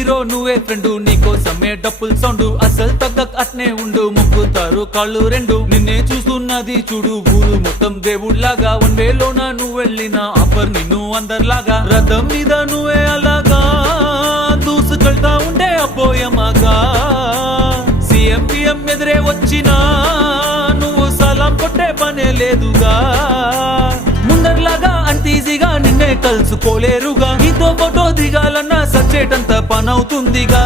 hero నువ్వే friend నీకోసమే డప్పుల్ sound అసలు తగ్గక్ అట్నే ఉండు మొక్కుతారు కాళ్ళు రెండు నిన్నే చూస్తున్నది చూడు ఊరు మొత్తం దేవుళ్లాగా వన్ వేలోన నువ్వు వెళ్ళిన ఆఫర్ నిన్ను అందరిలాగా రథం మీద నువ్వే అలాగా దూసుకెళ్తా ఉండే అపోయమాగా సీఎం పిఎం ఎదురే వచ్చినా నువ్వు సలాం కొట్టే పనే లేదుగా ముందర్లాగా అంత ఈజీగా నిన్నే కలుసుకోలేరుగా నీతో ఫోటో దిగాలన్నా సచ్చేటంత పనవుతుందిగా